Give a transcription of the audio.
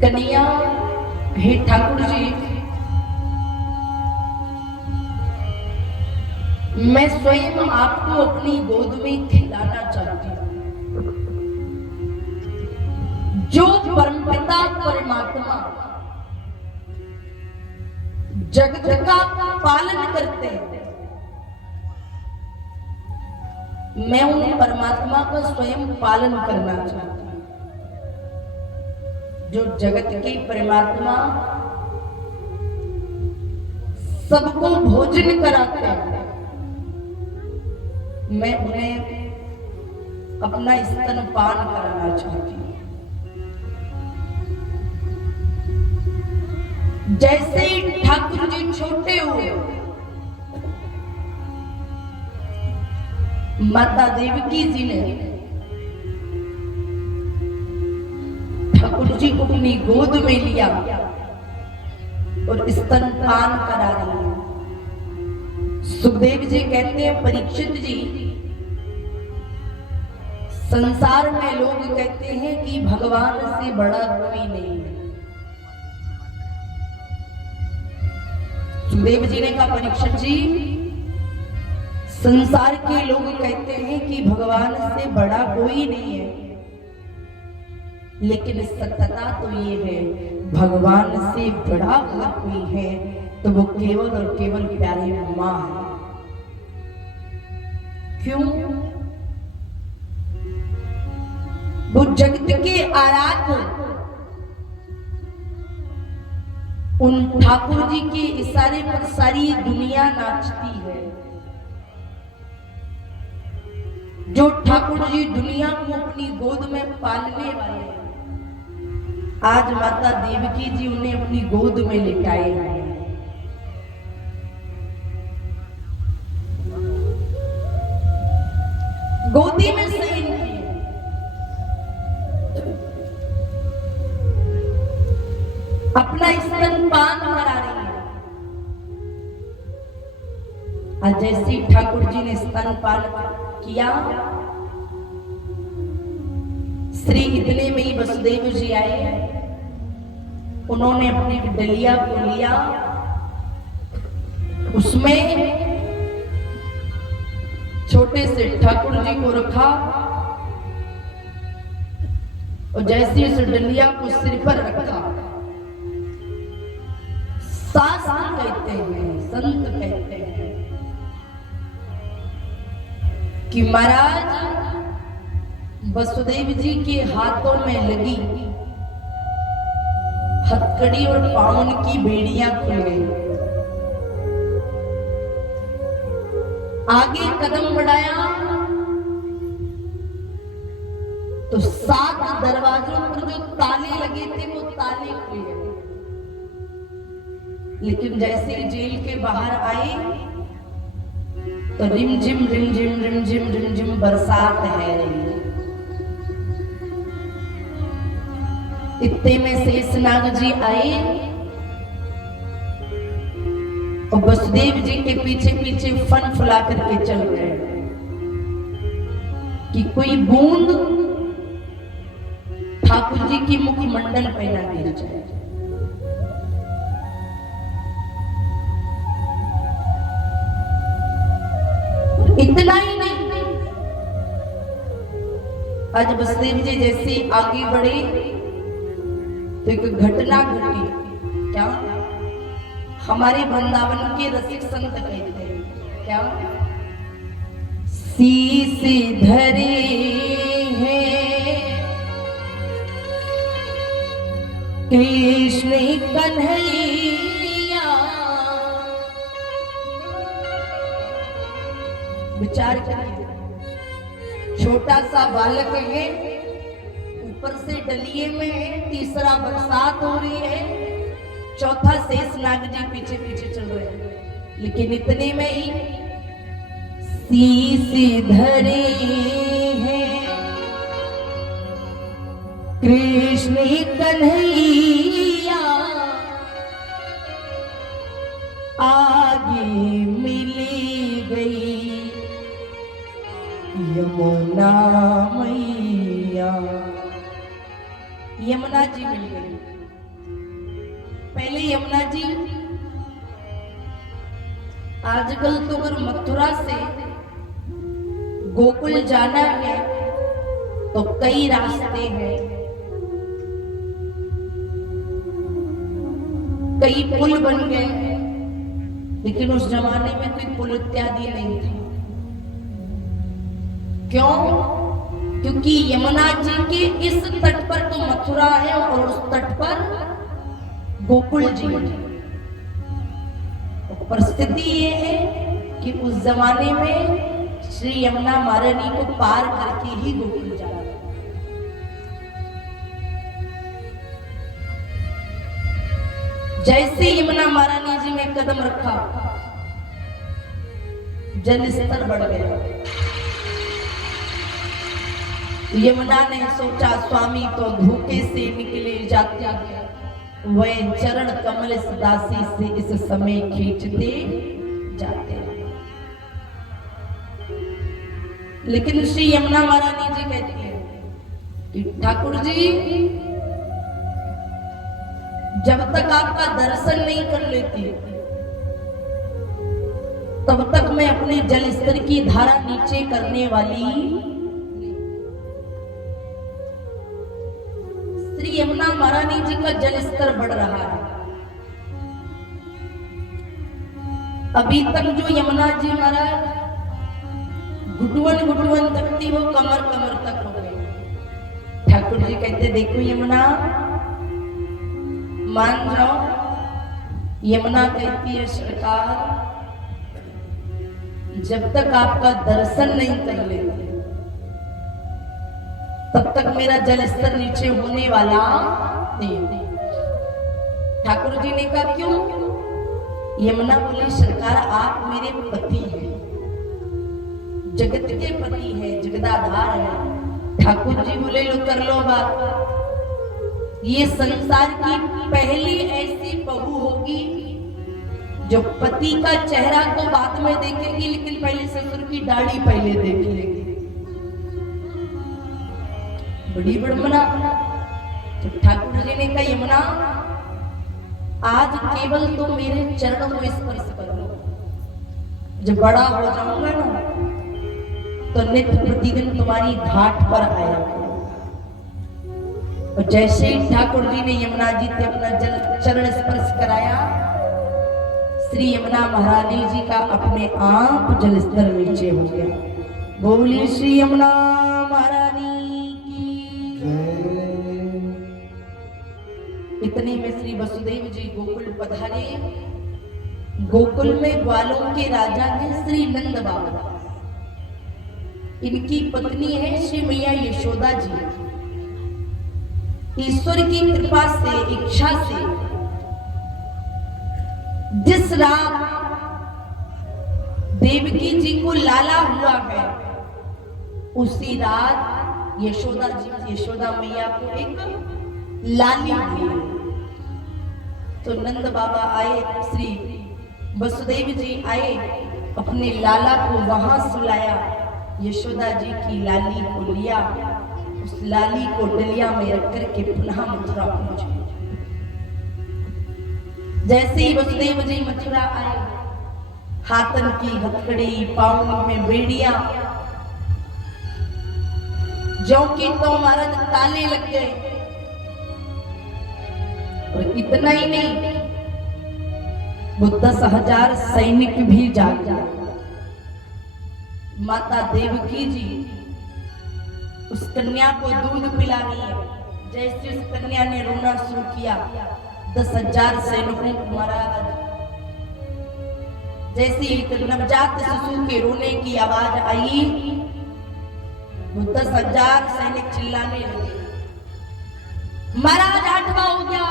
कन्या, हे ठाकुर जी, मैं स्वयं आपको अपनी गोद में खिलाना चाहती हूँ। जो परमपिता परमात्मा जगत का पालन करते हैं, मैं उन परमात्मा का स्वयं पालन करना चाहती हूँ। जो जगत के परमात्मा सबको भोजन कराते हैं, मैं उन्हें अपना स्तनपान कराना चाहती हूँ। जैसे ठाकुर जी छोटे हुए, माता देवकी जी ने ठाकुर जी को अपनी गोद में लिया और स्तनपान करा दिया। सुखदेव जी कहते हैं, परीक्षित जी, संसार में लोग कहते हैं कि भगवान से बड़ा कोई नहीं है। सुखदेव जी ने कहा, परीक्षित जी, संसार के लोग कहते हैं कि भगवान से बड़ा कोई नहीं है, लेकिन सत्यता तो ये है, भगवान से बड़ा अगर कोई है तो वो केवल और केवल प्यारी मां है। क्यों? वो जगत के आराध्य उन ठाकुर जी के इशारे पर सारी दुनिया नाचती है। जो ठाकुर जी दुनिया को अपनी गोद में पालने वाले हैं, आज माता देवकी जी उन्हें अपनी गोद में लिटाए हैं। गोदी में शयन किए, अपना स्तनपान करा रही है। आज जैसे ठाकुर जी ने स्तनपान किया, श्री इतने में ही वसुदेव जी आए। उन्होंने अपनी डलिया को लिया, उसमें छोटे से ठाकुर जी को रखा और जैसे उस डलिया को सिर पर रखा, शास्त्र कहते हैं, संत कहते हैं कि महाराज वसुदेव जी के हाथों में लगी हथकड़ी और पावन की बेड़ियां खुल गई। आगे कदम बढ़ाया तो 7 दरवाजों पर जो ताले लगे थे वो ताले खुल गए। लेकिन जैसे ही जेल के बाहर आए तो रिमझिम रिमझिम रिमझिम रिमझिम बरसात है रही। इतने में शेषनाग जी आए और वसुदेव जी के पीछे पीछे फन फुला करके चल गए कि कोई बूंद ठाकुर जी की मुखमंडल पे ना गिर जाए। इतना ही नहीं, आज वसुदेव जी जैसे आगे बढ़े तो एक घटना घटी। क्या? हमारे वृंदावन के रसिक संत कहते हैं, क्या? शीश धरे हैं कृष्ण कन्हैया। विचार करिए, छोटा सा बालक है, ऊपर से डलिए में, तीसरा बरसात हो रही है, चौथा शेषनाग जी पीछे पीछे चल रहे हैं। लेकिन इतने में ही शीश धरे हैं कृष्ण कन्हैया, आगे मिली गई यमुना मैया। यमुना जी मिल गई। पहले यमुना जी, आजकल तो अगर मथुरा से गोकुल जाना है तो कई रास्ते हैं, कई पुल बन गए, लेकिन उस जमाने में कोई पुल इत्यादि नहीं था। क्यों? क्योंकि यमुना जी के इस तट पर तो मथुरा है और उस तट पर गोकुल जी है। तो परिस्थिति ये है कि उस जमाने में श्री यमुना महारानी को पार करके ही गोकुल जाना। जैसे यमुना महारानी जी ने कदम रखा, जल स्तर बढ़ गया। यमुना ने सोचा स्वामी तो धोखे से निकले जाते हैं, वह चरण कमल इस दासी से इस समय खींचते जाते हैं। लेकिन श्री यमुना महारानी जी कहती है कि ठाकुर जी, जब तक आपका दर्शन नहीं कर लेती तब तक मैं अपने जल स्तर की धारा नीचे करने वाली। श्री यमुना महारानी जी का जल स्तर बढ़ रहा है। अभी तक जो यमुना जी महाराज घुटवन घुटवन तक थी, वो कमर कमर तक हो गई। ठाकुर जी कहते, देखो यमुना, मान जाओ। यमुना कहती है, सरकार, जब तक आपका दर्शन नहीं कर लेते तब तक मेरा जल स्तर नीचे होने वाला नहीं। ठाकुर जी ने कहा, क्यों? यमुना बोली, सरकार, आप मेरे पति हैं, जगत के पति हैं, जगदाधार है। ठाकुर जी बोले, लो कर लो बात। ये संसार की पहली ऐसी बहू होगी जो पति का चेहरा तो बाद में देखेगी, लेकिन पहले ससुर की दाढ़ी पहले देख लेगी। बड़ी बड़मना। तो ठाकुर जी ने कहा, यमुना, आज केवल तो मेरे चरणों को स्पर्श कर लो। जब बड़ा हो जाऊंगा ना तो नित्य प्रतिदिन तुम्हारी घाट पर आया। और जैसे ही ठाकुर जी ने यमुना जी से अपना चरण स्पर्श कराया, श्री यमुना महारानी जी का अपने आप जल स्तर नीचे हो गया। बोली श्री यमुना महारानी की। इतने में श्री वसुदेव जी गोकुल पधारे। गोकुल में ग्वालों के राजा हैं श्री नंद बाबा। इनकी पत्नी है श्री मैया यशोदा जी। ईश्वर की कृपा से, इच्छा से, जिस रात देवकी जी को लाला हुआ है, उसी रात यशोदा मैया को एक लाली हुई। तो नंद बाबा आए, श्री वसुदेव जी आए, अपने लाला को वहां सुलाया, यशोदा जी की लाली को लिया, उस लाली को डलिया में रख करके पुनः मथुरा पहुंचे। जैसे ही वसुदेव जी मथुरा आए, हाथन की हथकड़ी, पाँव में बेड़ियां, जो कि तो महाराज ताले लग गए। और इतना ही नहीं, वो 10,000 सैनिक भी जाग जाए। माता देवकी जी उस कन्या को दूध पिलानी है। जैसे उस कन्या ने रोना शुरू किया, 10,000 सैनिकों को मारा। जैसे एक नवजात शिशु के रोने की आवाज आई, वो 10,000 सैनिक चिल्लाने लगे, महाराज आठवां हो गया।